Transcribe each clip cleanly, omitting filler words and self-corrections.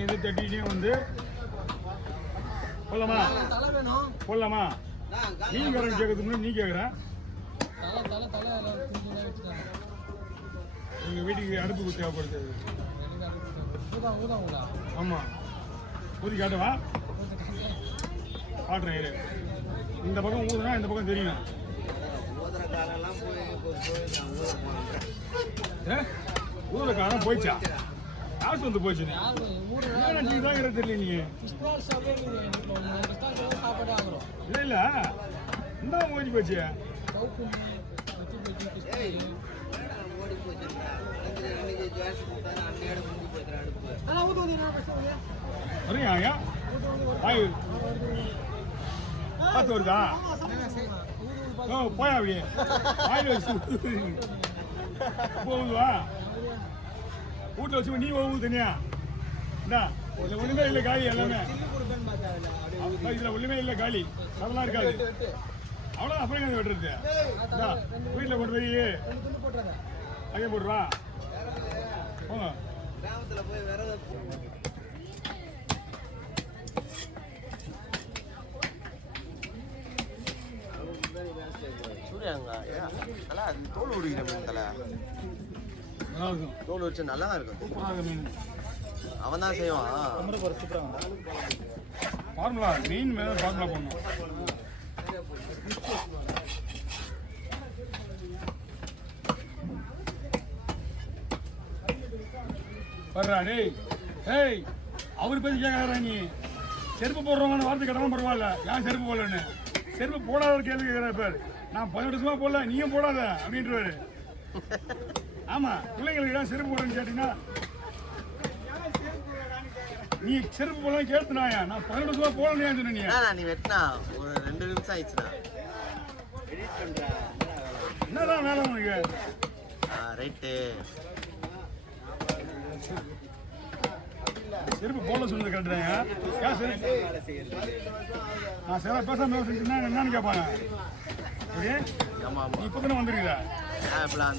இங்கே தட்டிக்கிட்டே வந்து போடலாமா போடலாமா? நீ கரண்ட் கேட்கறதுக்கு முன்னாடி நீ கேட்குறேன். எங்கள் வீட்டுக்கு அடுப்புக்கு தேவைப்படுது. ஆமாம் ஊதி காட்டவா? காட்டுறேன். இந்த பக்கம் ஊதுனா இந்த பக்கம் தெரியும். ஊதுற காரம் போயிடுச்சா? காசு வந்து போச்சு. நீ தான் தெரியல. நீ இல்லை இல்லை இந்த ஓடி போச்சு. வரையா காத்து வருதா? போயா அப்படியே வாயில் வச்சு போகுதுவா? வீட்டில் வச்சு நீ போகுது தனியா? இந்தா ஒன்றுமே இல்லை காலி. எல்லாமே இதில் ஒன்றுமே இல்லை காலி. அதெல்லாம் இருக்காது. அவ்வளோ அப்புறம் வெட்டுறது. வீட்டில் கொண்டு போய் அங்கே போடுவா போங்க. சூர்யாங்க நல்லா தோல் உரிக்கிற மீன் தலை. தோல் உரிச்சு நல்லா தான் இருக்கும். அவன் தான் செய்வான். ஃபார்முலா மீன் மேலே ஃபார்முலா பண்ணும். வர்றா டேய். ஏய் அவர் பேசி கேட்காதா? நீ செருப்பு போடுறவங்க வார்த்தை கேட்டாலும் பரவாயில்ல. ஏன் செருப்பு போடலன்னு? செருப்பு போடாத கேள்வி கேட்குற பேர். நான் 18 வருஷமா போடல, நீயும் போடாத அப்படின்றவாரு. ஆமாம் பிள்ளைங்களுக்கு ஏன் செருப்பு போடுறேன்னு கேட்டீங்கன்னா நீ செருப்பு போடலாம் கேட்டுனாயா? நான் 18 வருஷமா போடலையா சொன்னீங்க. நீ வெட்டினா ஒரு 2 நிமிஷம் ஆயிடுச்சுண்ணா. என்னதான் வேலை உனக்கு? ரைட்டு. செருப்பு போட சொன்னது கட்டுறேங்க. நான் சில பேசாம செஞ்சுன்னா என்னன்னு கேட்பாங்க. நீ இப்போ தானே வந்துருக்குதா?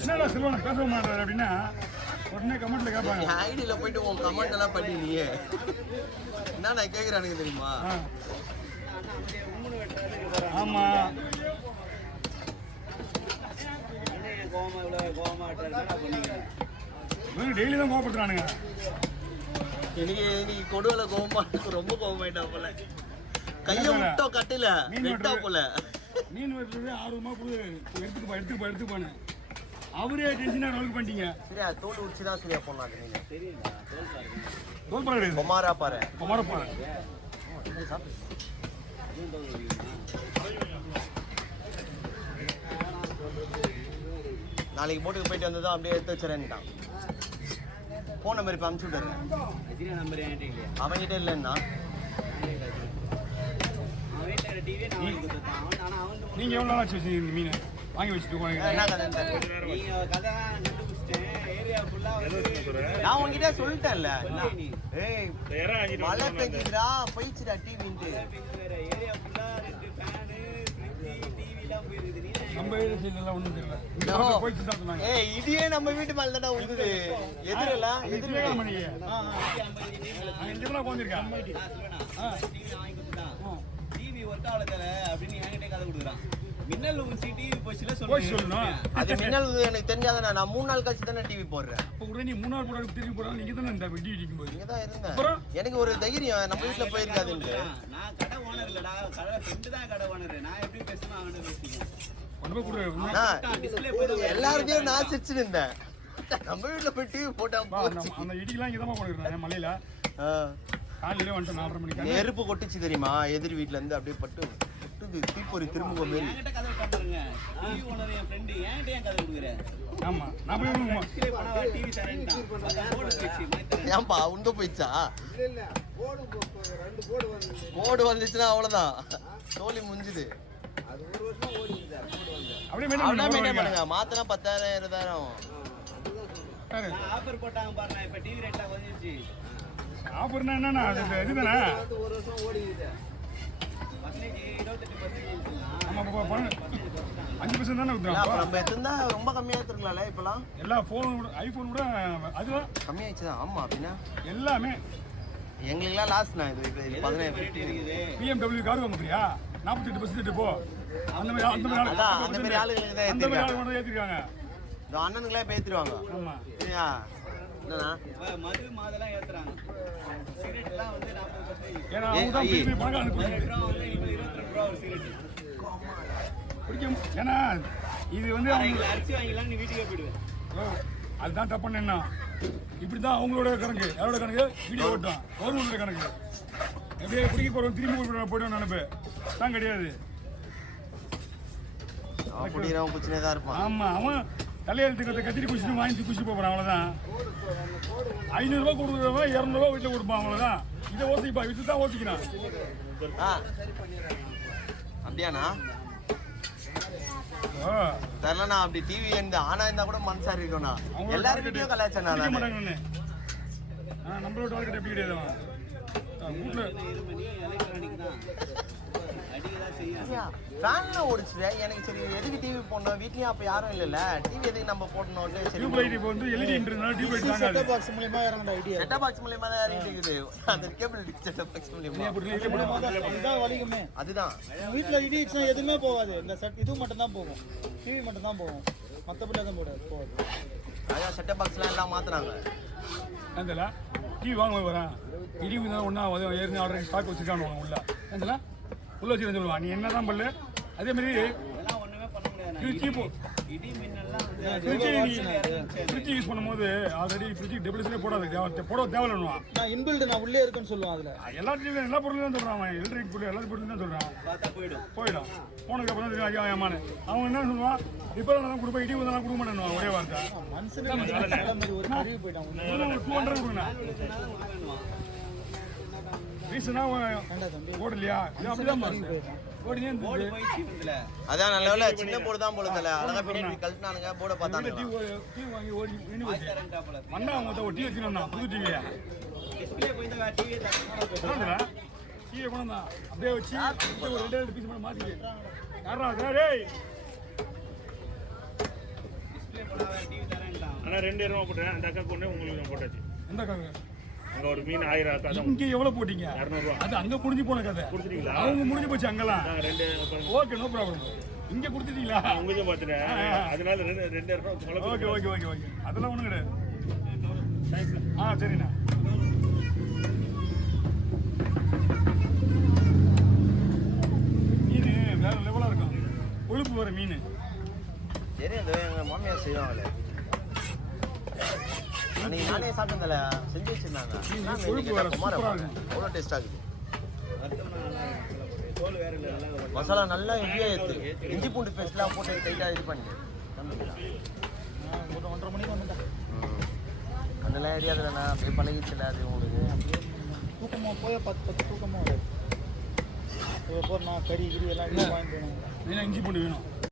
என்னடா செல்வனை பேச மாட்டாரு அப்படின்னா உடனே கமெண்ட்ல கேட்பாங்க. ஐடியில் போயிட்டு உன் கமெண்ட் எல்லாம் பண்ணி நீயே என்ன நான் கேட்குறானுங்க தெரியுமா? ஆமா டெய்லி தான் கோவப்படுறானுங்க. இன்னைக்கு கொடுவல கோவமாட்டு ரொம்ப கோவமாயிட்டா போல. கையை விட்டோ கட்டில வெட்டா போல. மீன் வெட்டுறது ஆர்வமா எடுத்துப்பானு அவரே டென்ஷனாக ரோல் பண்ணிட்டீங்க. சரியா தோல் உரிச்சு தான் சரியா போடலாம். தோல் பாரு குமாரா பாரு. நாளைக்கு போட்டுக்கு போயிட்டு வந்ததும் அப்படியே எடுத்து வச்சுறேன்ட்டான். ஃபோன் நம்பர் இப்போ அனுப்பிச்சு விட்டுறேன். அவன்கிட்ட இல்லைன்னா நீங்க எவ்வளோ நாள் வச்சுருக்கீங்க மீன் வாங்கி வச்சுட்டு நான் உங்ககிட்ட சொல்லிட்டேன்ல. மழை பெஞ்சுடா போயிடுச்சுடா டிவின்ட்டு. இடியே நம்ம வீட்டு மேல தானே உழுது. எதிரெல்லாம் மின்னல் எனக்கு தெரிஞ்சாதானே. நான் 3 நாள் கழிச்சு தானே டிவி போடுறேன். எனக்கு ஒரு தைரியம் நம்ம வீட்டுல போயிருக்காதுன்னு. எல்லாருக்கும் நான் சிரிச்சு இருந்தேன். நம்ம வீட்டுல போய் டிவி போட்டா மலையில காலையில வந்துட்டு 4:30 மணிக்கு நெருப்பு கொட்டுச்சு தெரியுமா? எதிர் வீட்டுல இருந்து அப்படியே பட்டு தீப்பொறி திரும்ப மாரி. ஏன்பா உண்டு போயிடுச்சா? போடு வந்துச்சுன்னா அவ்வளவுதான், தோலி முடிஞ்சுது. பண்ணுங்க மாத்தினா 10,000 20,000 ஆஃபர் போட்டாங்க பாருங்க. இப்ப டிவி ரேட்ல வந்துச்சு. ஆஃபர்னா என்னன்னா அது இதுதானே. ஒரு வருஷம் ஓடிடுது. 5% தானே வித்துறாங்க. நம்ம எத்தனை ரொம்ப கம்மியா எடுத்துக்கலாம்ல இப்பலாம். எல்லா ஃபோன் ஐபோன் கூட அதுவா கம்மியாயிடுச்சு தான். ஆமா அப்படின்னா எல்லாமே எங்களுக்குலாம் லாஸ்ட்ண்ணா இது இப்போ 17 இருக்குது BMW கார் வாங்க போறியா 48% போ அந்த மாதிரி அதான் அந்த மாதிரி ஆளுங்களுக்கு தான் அந்த மாதிரி ஏற்றிருக்காங்க. ஆளு கொண்டு ஏத்திருக்காங்க. இந்த அண்ணனுங்களே இப்போ ஏற்றிடுவாங்க. ஆமா சரியா என்னண்ணா மது மாதெல்லாம் ஏத்துறாங்க சிகரெட்லாம் வந்து 40% ஏன்னா அவங்க தான் பெரிய பணக்காரங்க அனுப்புறாங்க. ரூபா வந்து இனிமேல் 22 ரூபா ஒரு சிகரெட் பிடிக்கும் ஏன்னா இது வந்து அரை அவங்க கிலோ அரிசி வாங்கிக்கலாம் நீ வீட்டுக்கே போயிடுவேன் அதுதான் தப்பு என்ன இப்படி தான் அவங்களோட கணக்கு யாரோட கணக்கு வீடியோ ஓட்டும் கவர்மெண்டோட கணக்கு எப்படியே குடிக்க போகிறோம் திரும்பி போய்டும் நினைப்பு தான் கிடையாது. அவன் குடிக்கிறவன் குச்சினே தான் இருப்பான். ஆமாம் அவன் தலையெழுத்துக்கிறத கத்திரி குடிச்சிட்டு வாங்கி குடிச்சு போகிறான் அவ்வளோதான். 500 ரூபா கொடுக்குறவன் 200 ரூபா வீட்டில் கொடுப்பான் அவ்வளோதான். இதை ஓசிப்பா இது தான் ஓசிக்கிறான். ஆ அப்படியாண்ணா ஓ தெரியலண்ணா அப்படி டிவி இருந்து ஆனா இருந்தா கூட மனசா இருக்கும்ண்ணா. எல்லாரும் வீடியோ கலாச்சாரம் குடிக்க மாட்டாங்கன்னு நம்மளோட டார்கெட் எப்படி கிடையாது வீட்டில் எலக்ட்ரானிக் தான் அடிக்க தான் செய்யும் ஃபேன்ல ஓடிச்சுல எனக்கு சரி எதுக்கு டிவி போடணும் வீட்லயும் அப்ப யாரும் இல்லைல்ல டிவி எதுக்கு நம்ம போடணும்னு சரி டியூப் லைட் இப்போ வந்து எல்இடின்றதுனால டியூப் லைட் தாங்காது. செட்டப் பாக்ஸ் மூலமா இறங்கட ஐடியா செட்டப் பாக்ஸ் மூலமா தான் இறங்கிட்டு இருக்குது அந்த கேபிள் செட்டப் பாக்ஸ் மூலமா இதுதான் வலிக்குமே. அதுதான் வீட்டில் இடிச்சுனா எதுவுமே போகாது. இந்த செட் இது மட்டும் தான் போகும், டிவி மட்டும் தான் போகும், மற்றபடி எதுவும் போகாது. அதான் செட்டப் பாக்ஸ்லாம் எல்லாம் மாத்துறாங்க. ஏந்தல டிவி வாங்க வரேன் இடி தான் ஒன்றா ஏற்கனவே ஆர்டர் ஸ்டாக் வச்சுருக்காங்க உள்ள ஏந்தல உள்ள வச்சு சொல்லுவான் நீ என்ன தான் பண்ணல அதே மாதிரி அதெல்லாம் ஒண்ணுமே பண்ண முடியாது இடி மின்னல்லாம் வந்து ஃப்ரிட்ஜ் யூஸ் பண்ணும்போது ஆல்ரெடி ஃப்ரிட்ஜ் டெபிளிஸ்லேயே போடாது போட தேவையில்லைன்னுவான். நான் இன்பில்ட் நான் உள்ளே இருக்குன்னு சொல்லுவேன். அதில் எல்லாத்துலையும் எல்லா பொருளும் தான் சொல்கிறான் அவன் எலக்ட்ரிக் பொருள் எல்லா பொருளும் தான் சொல்கிறான். பார்த்தா போயிடும் போயிடும் போனதுக்கப்புறம் தான் ஐயா ஏமானு அவன் என்ன சொல்லுவான் ரிப்பேர் தான் கொடுப்பேன் இடி வந்தாலும் கொடுக்க மாட்டேன் ஒரே வார்த்தை மனுஷனுக்கு ஒரு கருவி போயிட்டான். 200 கொடுங்க ரீசனா ஓடலையா இது அப்படிதான் ஓடினே போர்டு போயிடுச்சு இதுல அதான் நல்ல வேலை சின்ன போர்டு தான் போடுதல அழகா பின்னாடி கழட்டினானுங்க போர்டை பார்த்தானுங்க. டிவி வாங்கி ஓடி நின்று போச்சு தரண்டாப்ல மண்ணா அவங்க ஒரு டிவி வச்சுருந்தான் புது டிவியை டிஸ்ப்ளே போய் தான் டிவி தான் டிவியை கொண்டு தான் அப்படியே வச்சு ஒரு 2 பீஸ் மட்டும் மாற்றிட்டு யாரா டேய் டிஸ்ப்ளே போடாத டிவி தரேன்டான் ஆனால் 2000 போட்டேன் அந்த அக்கா கொண்டு உங்களுக்கு நான் போட்டாச்சு. எந்த கதை அங்கே ஒரு மீன் 1000 அக்கா தான் இங்கே எவ்வளோ போட்டீங்க 200 ரூபா அது அங்கே முடிஞ்சு போன கதை கொடுத்துட்டீங்களா? அவங்க முடிஞ்சு போச்சு அங்கெல்லாம் நாங்கள் 2 ஓகே நோ ப்ராப்ளம் இங்கே கொடுத்துட்டீங்களா உங்களுக்கும் பார்த்துட்டேன் அதனால 2000 ரூபா தொலை ஓகே ஓகே ஓகே ஓகே அதெல்லாம் ஒன்றும் கிடையாது ஆ சரிண்ணா மீன் வேற லெவலாக இருக்கும் கொழுப்பு வர மீன் சரி அது எங்க மாமியார் செய்வாங்களே அன்னைக்கு நானே சாப்பிட்டதில்ல செஞ்சு வச்சிருந்தாங்க கொழுப்பு வேற சூப்பராக இருக்கும் அவ்வளோ டேஸ்ட் ஆகுது. தோல் வேற இல்ல எல்லாம் மசாலா நல்லா ஹெவியா ஏற்று இஞ்சி பூண்டு பேஸ்ட்லாம் போட்டு டைட்டாக இது பண்ணி ஒரு 1:30 மணிக்கு வந்துட்டேன். அதெல்லாம் ஐடியாதுலண்ணா அப்படியே பழகிச்சுல அது உங்களுக்கு தூக்கமாக போய் 10 தூக்கமாக வராது. நான் கறி கிரி எல்லாம் வாங்கிட்டு மெயினாக இஞ்சி பூண்டு வேணும்